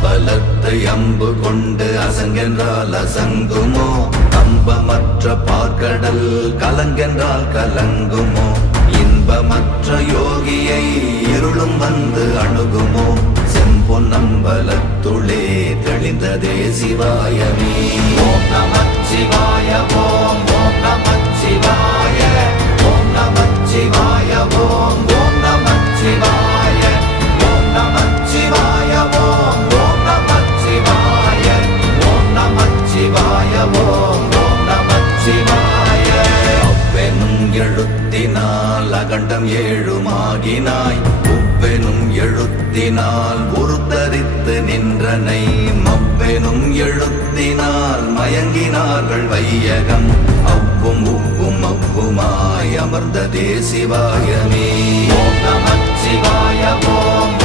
அம்பலத்தை அம்பு கொண்டு அசங்கென்றால் அசங்குமோ கம்பமற்ற பார்க்கடல் கலங்கென்றால் கலங்குமோ இன்பமற்ற யோகியை இருளும் வந்து அணுகுமோ செம்பொன்னம்பலத்துளே தெளிந்ததே சிவாயமே. ஓம் நமச்சிவாய ஓம் ஓம் நமச்சிவாய ஓம் நமச்சிவாய ஓம் ஓம் நமச்சிவாய ஓம் நமச்சிவாய ஓம் ஓம் நமச்சிவாய ஓம் நமச்சிவாய ஓம் ஓம் நமச்சிவாய. அவ்வெனும் எழுத்தினால் அகண்டம் ஏழுமாகினாய் உவ்வெனும் எழுத்தினால் உருத்தரித்து நின்றனை மவ்வெனும் எழுத்தினால் மயங்கினார்கள் வையகம் அவ்வும் உவ்வும் அவ்வுமாய் அமர்ந்ததே சிவாயமே. ஓம் நமச்சிவாய ஓம்